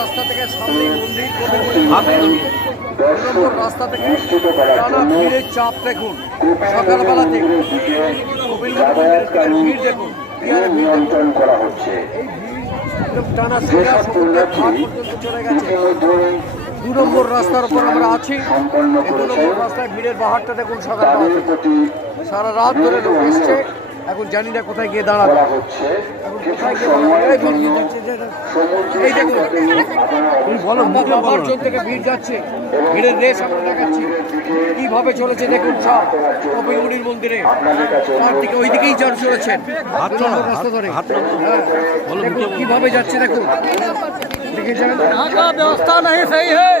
রাস্তা থেকে সামনে মন্দির, নম্বর রাস্তা থেকে টানা ভিড়ের চাপ দেখুন। সকালবেলা থেকে ভিড় দেখুন, টানা সোজা সমুদ্রের ঘাট পর্যন্ত চলে গেছে। 2 নম্বর রাস্তার উপর আমরা আছি। এই 2 নম্বর রাস্তায় ভিড়ের বাহারটা দেখুন। সকালবেলা সারা রাত ধরে লোক এসছে। এখন জানি না কোথায় গিয়ে দাঁড়াবে। এখন কোথায় গিয়ে এই দেখুন, বাবার জোন থেকে ভিড় যাচ্ছে। ভিড়ের রেস আমরা দেখাচ্ছি কিভাবে চলেছে দেখুন। সব কপিলমুনির মন্দিরে তার দিকে ওই দিকেই চলেছেন রাস্তা ধরে। দেখুন কিভাবে যাচ্ছে দেখুন। व्यवस्था नहीं सही है,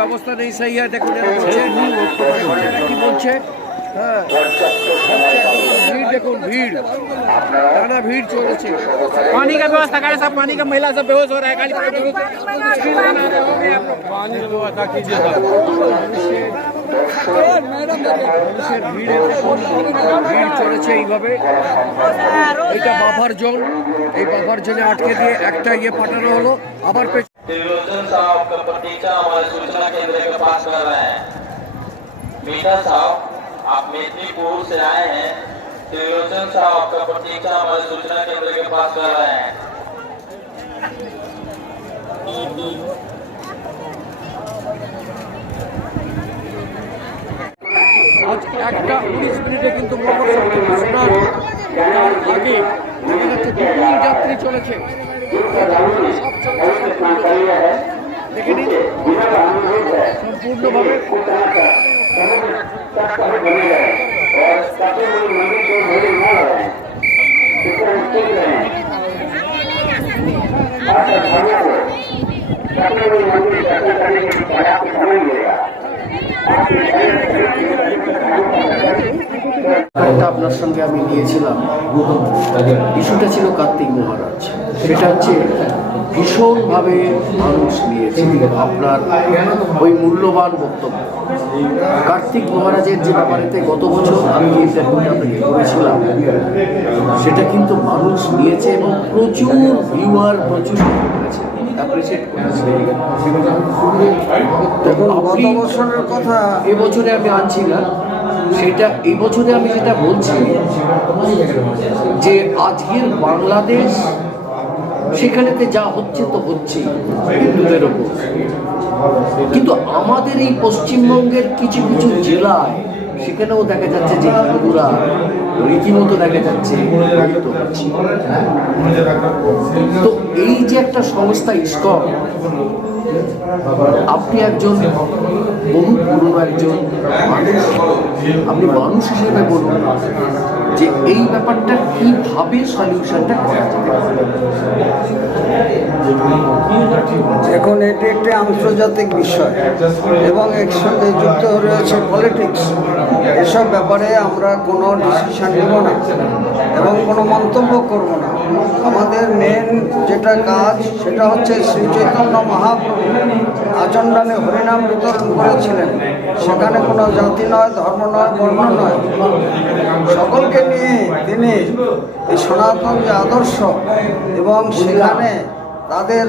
ব্যবস্থা নেই সহি হয়। দেখুন কি বলছে। ভিড় দেখুন, ভিড় টানা ভিড় চলেছে। पानी का व्यवस्था करें, सब पानी का महिला सब बेहोश हो रहा है। खाली पानी की व्यवस्था कीजिए। ভিড় চলেছে এইভাবে। এইটা বাফার জোন। এই বাফার জোনে আটকে দিয়ে একটা ইয়ে পাঠানো হলো। আবার त्रिलोचन साहब का प्रतीक्षा हमारे सूचना केंद्र के पास कर रहे हैं। मीठा साहब, आप मेदिनीपुर से आए हैं। त्रिलोचन साहब का प्रतीक्षा हमारे सूचना केंद्र के पास कर रहे हैं। আজ 1:19 কিন্তু মকর সংক্রান্তি স্নান। তার আগে দেখা যাচ্ছে বিপুল যাত্রী চলেছে। সব চলেছে দেখে নিন সম্পূর্ণভাবে। একটা আপনার সঙ্গে আমি নিয়েছিলাম, ইস্যুটা ছিল কার্তিক মহারাজ। সেটা হচ্ছে ভীষণভাবে মানুষ নিয়েছে আপনার ওই মূল্যবান বক্তব্য। কার্তিক মহারাজের যে ব্যাপারেতে গত বছর আমি যে ইন্টারভিউটা আপনাকে করেছিলাম, সেটা কিন্তু মানুষ নিয়েছে এবং প্রচুর ভিউয়ার, প্রচুর করেছে, অ্যাপ্রিসিয়েট করেছে। গত বছরের কথা এবছরে আমি আনছি না, সেটা এই বছরে আমি যেটা বলছি যে আজকের বাংলাদেশ, সেখানেতে যা হচ্ছে তো হচ্ছেই হিন্দুদের ওপর, কিন্তু আমাদের এই পশ্চিমবঙ্গের কিছু কিছু জেলায় সেখানেও দেখা যাচ্ছে যে হিন্দুরা রীতিমতো দেখা যাচ্ছে। তো এই যে একটা সংস্থা ইসকন, আপনি একজন বহু পুরনো একজন মানুষ, আপনি মানুষ হিসেবে বলুন যে এই ব্যাপারটা কিভাবে সলিউশনটা করা যেতে পারে। এখন এটি একটি আন্তর্জাতিক বিষয় এবং এর সঙ্গে যুক্ত রয়েছে পলিটিক্স। এসব ব্যাপারে আমরা কোনো ডিসিশন নেব না এবং কোনো মন্তব্য করব না। আমাদের মেন যেটা কাজ সেটা হচ্ছে শ্রী চৈতন্য মহাপ্রভু আচণ্ডালে হরিনাম বিতরণ করেছিলেন। সেখানে কোনো জাতি নয়, ধর্ম নয়, বর্ণ নয়, সকলকে নিয়ে তিনি এই সনাতন যে আদর্শ এবং সেখানে তাদের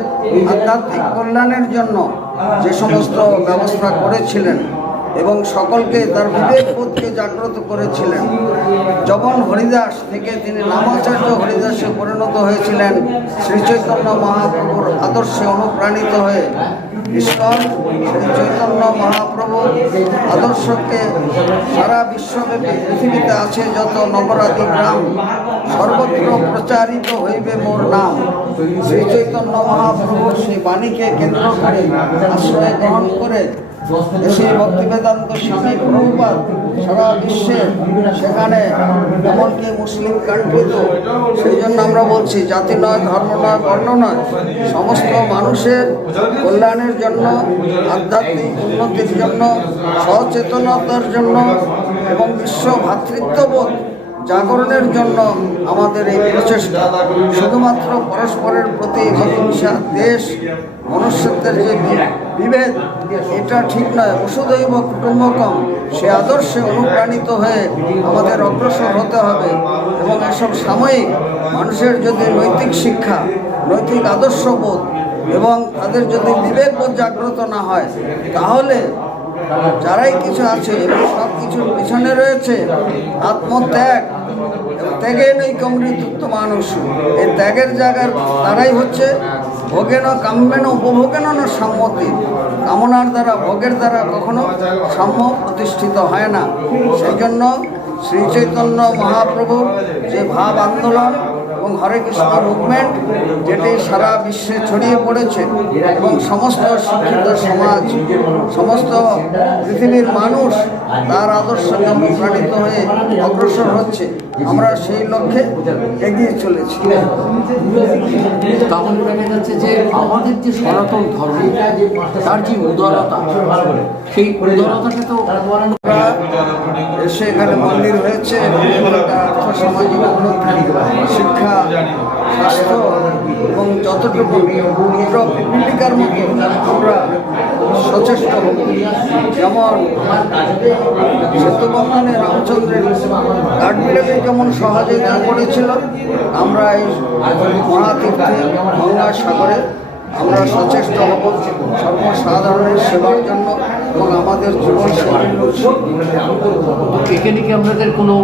আধ্যাত্মিক কল্যাণের জন্য যে সমস্ত ব্যবস্থা করেছিলেন এবং সকলকে তার বিবেকবোধকে জাগ্রত করেছিলেন। যবন হরিদাস থেকে তিনি নামাচার্য হরিদাসে পরিণত হয়েছিলেন শ্রী চৈতন্য মহাপ্রভুর আদর্শে অনুপ্রাণিত হয়ে। ইসকন শ্রী চৈতন্য মহাপ্রভু আদর্শকে সারা বিশ্বব্যাপী পৃথিবীতে আছে যত নগরাদি গ্রাম, সর্বত্র প্রচারিত হইবে মোর নাম। শ্রী চৈতন্য মহাপ্রভু সেই বাণীকে কেন্দ্র করে আশ্রয় গ্রহণ করে সেই ভক্তিবেদান্ত স্বামী প্রভুপাদ সারা বিশ্বে, সেখানে এমনকি মুসলিম কান্ট্রিতেও। সেই জন্য আমরা বলছি জাতি নয়, ধর্ম নয়, বর্ণ নয়, সমস্ত মানুষের কল্যাণের জন্য, আধ্যাত্মিক উন্নতির জন্য, সচেতনতার জন্য এবং বিশ্ব ভ্রাতৃত্ববোধ জাগরণের জন্য আমাদের এই প্রচেষ্টা। শুধুমাত্র পরস্পরের প্রতি হিংসা, দেশ, মনুষ্যত্বের যে বিভেদ, এটা ঠিক নয়। বসুধৈব কুটুম্বকম, সে আদর্শে অনুপ্রাণিত হয়ে আমাদের অগ্রসর হতে হবে। এবং এসব সাময়িক মানুষের যদি নৈতিক শিক্ষা, নৈতিক আদর্শবোধ এবং তাদের যদি বিবেকবোধ জাগ্রত না হয়, তাহলে যারাই কিছু আছে এবং সব কিছুর পিছনে রয়েছে আত্মত্যাগ এবং ত্যাগে নেই কমৃত্যুত্ব মানুষ। এই ত্যাগের জায়গার দ্বারাই হচ্ছে ভোগেন কাম্যেন উপভোগেন না সম্মতি। কামনার দ্বারা, ভোগের দ্বারা কখনো সাম্য প্রতিষ্ঠিত হয় না। সেই জন্য শ্রী চৈতন্য মহাপ্রভুর যে ভাব আন্দোলন এবং হরে কৃষ্ণ মুভমেন্ট, যেটি সারা বিশ্বে ছড়িয়ে পড়েছে এবং সমস্ত শিক্ষিত সমাজ, সমস্ত পৃথিবীর মানুষ তার আদর্শকে অনুপ্রাণিত হয়ে অগ্রসর হচ্ছে, আমরা সেই লক্ষ্যে এগিয়ে চলেছি। তাহলে দেখা যাচ্ছে যে আমাদের যে সনাতন ধর্ম, তার যে উদারতা, সেই উদারতাটা তো আমরা এসে এখানে মন্দির হয়েছে, আর্থ সামাজিক উন্নতি, শিক্ষা, স্বাস্থ্য এবং যতটুকু পিপিলিকার মতো আমরা সচেষ্ট হব। যেমন সেতু বন্ধনে রামচন্দ্রের কাঠবিড়াতে যেমন সহযোগিতা করেছিল, আমরা এই মহাতীর্থে গঙ্গাসাগরে আমরা সচেষ্ট হব সর্বসাধারণের সেবার জন্য এবং আমাদের জীবনশৈলীর এখানে কি আমাদের কোনো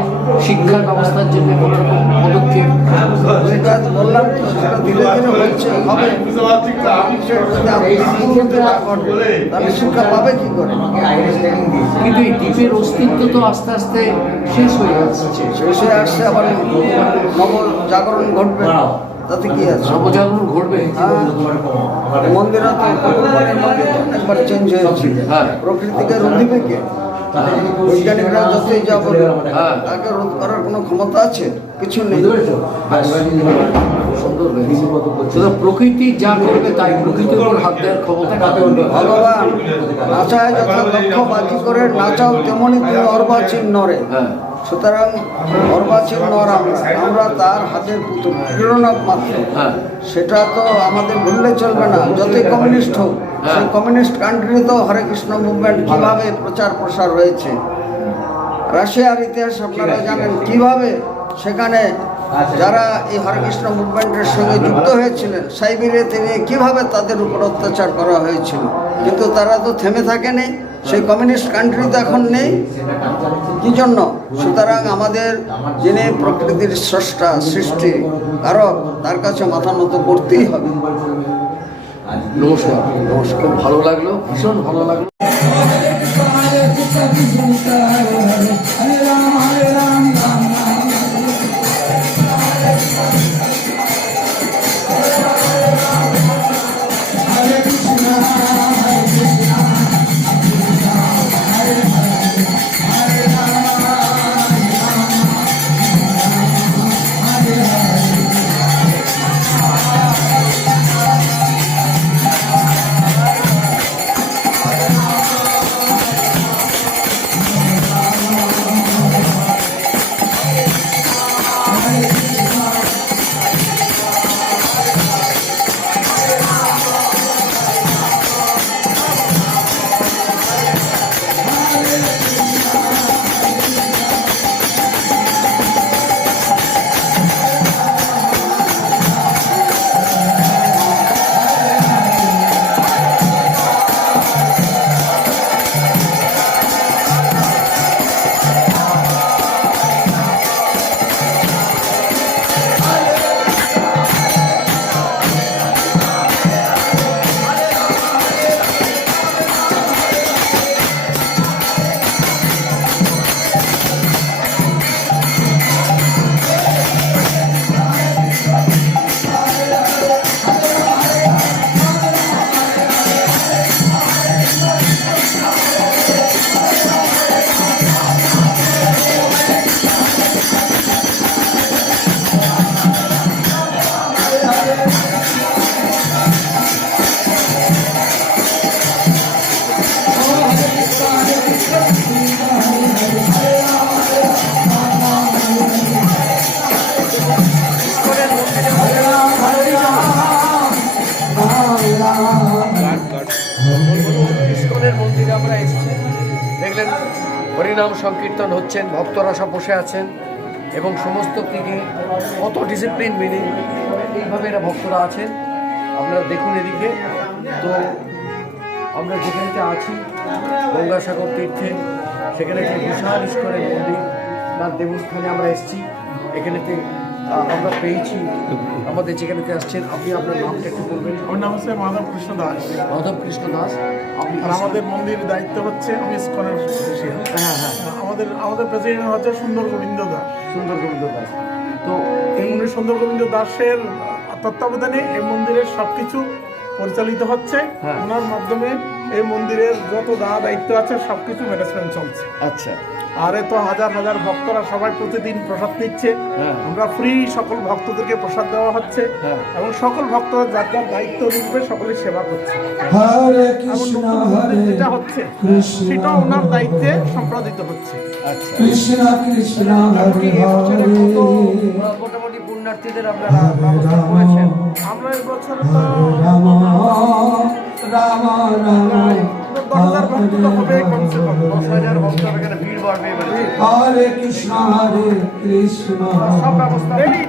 শিক্ষা ব্যবস্থার জন্য কোনো রকম পদক্ষেপ? বললাম তো, সেটা ধীরে ধীরে হচ্ছে, হবে। তাহলে শিক্ষা পাবে কি করে? কিন্তু এই দ্বীপের অস্তিত্ব তো আস্তে আস্তে শেষ হয়ে আসছে। শেষ হয়ে আসছে, আবার নবজাগরণ ঘটবে, তাতে কি আছে? নবজাগরণ ঘটবে। মন্দিরা তো একবার চেঞ্জ হয়েছে। প্রকৃতিকে রোধ দিবে কে? বৈজ্ঞানিকরা যতই যা বলে, তাকে রোধ করার কোনো ক্ষমতা আছে? কিছু নেই। প্রকৃতি যা করবে তাই প্রকৃতির উপর হাত দেওয়ার ক্ষমতা ভগবান নাচায় যথা লক্ষ বাজি করে, নাচাও তেমনি তুমি অর্বাচীন নরে। সুতরাং অর্বাচীন নর আমরা তার হাতের পুতুল, প্রেরণা মাত্র। সেটা তো আমাদের ভুললে চলবে না। যতই কমিউনিস্ট হোক, সেই কমিউনিস্ট কান্ট্রিতেও হরে কৃষ্ণ মুভমেন্ট কীভাবে প্রচার প্রসার হয়েছে। রাশিয়ার ইতিহাস আপনারা জানেন, কিভাবে সেখানে যারা এই হরে কৃষ্ণ মুভমেন্টের সঙ্গে যুক্ত হয়েছিলেন, সাইবেরিয়াতে নিয়ে কীভাবে তাদের উপর অত্যাচার করা হয়েছিল। কিন্তু তারা তো থেমে থাকেনি। সেই কমিউনিস্ট কান্ট্রিতে এখন নেই। কি জন্য? সুতরাং আমাদের যিনি প্রকৃতির স্রষ্টা, সৃষ্টি কারক, তার কাছে মাথা নত করতেই হবে। নমস্কার। নমস্কার, খুব ভালো লাগলো, ভীষণ ভালো লাগলো। হরিনাম সংকীর্তন হচ্ছেন, ভক্তরা সব বসে আছেন এবং সমস্ত দিকে কত ডিসিপ্লিন মেনে এইভাবে এরা ভক্তরা আছেন। আপনারা দেখুন এদিকে। তো আমরা যেখানেতে আছি গঙ্গাসাগর তীর্থে, সেখানে যে বিশাল ইস্কনের মন্দির, তার দেবস্থানে আমরা এসেছি। এখানেতে আমরা পেয়েছি আমাদের যেখানেতে আসছেন। আপনি আপনার নামটা একটু বলবেন। আমার নাম হচ্ছে মাধব কৃষ্ণ দাস। মাধব কৃষ্ণ দাস। আপনি আর আমাদের মন্দিরের দায়িত্ব হচ্ছে আমি ইসকনের প্রেসিডেন্ট। হ্যাঁ হ্যাঁ, আমাদের প্রেসিডেন্ট হচ্ছে সুন্দর গোবিন্দ দাস। সুন্দর গোবিন্দ দাস। তো এই মন্দির সুন্দর গোবিন্দ দাসের তত্ত্বাবধানে এই মন্দিরের সবকিছু পরিচালিত হচ্ছে। হ্যাঁ। ওনার মাধ্যমে এই মন্দিরের যত দায়িত্ব আছে সবকিছু ম্যানেজমেন্ট চলছে। আচ্ছা, আর এত হাজার হাজার ভক্তরা সবাই প্রতিদিন প্রসাদ নিচ্ছে। হ্যাঁ। আমরা ফ্রি সকল ভক্তদেরকে প্রসাদ দেওয়া হচ্ছে হ্যাঁ। এবং সকল ভক্তরা যার যার দায়িত্ব রূপে সকলে সেবা করছে। হরে এবং কৃষ্ণ নতুন হরে মন্দির যেটা হচ্ছে কৃষ্ণ সেটা ওনার দায়িত্বে সম্পাদিত হচ্ছে। আচ্ছা। কৃষ্ণ কৃষ্ণ হরে আপনি এবছরে হরে কত মোটামুটি পুণ্যার্থীদের আপনারা ব্যবস্থা করেছেন? আমরা এই বছর তো রাম রাম রাম 10,000 ভক্ত তো হবে কমসে কম। 10,000 ভক্ত এখানে ভিড় বাড়বে এবারে। হরে কৃষ্ণ হরে কৃষ্ণ সব ব্যবস্থা ডেলি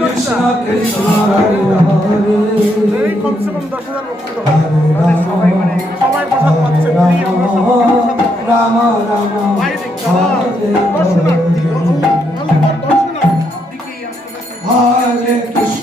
কৃষ্ণ কৃষ্ণ হরে হরে ডেলি কমসে কম 10,000 ভক্ত তো হবে। সবাই প্রসাদ পাচ্ছে free, আমরা সবাই প্রসাদ পাচ্ছি। রাম রাম বাইরে যারা দর্শনার্থী, দর্শনার্থী হরে কৃষ্ণ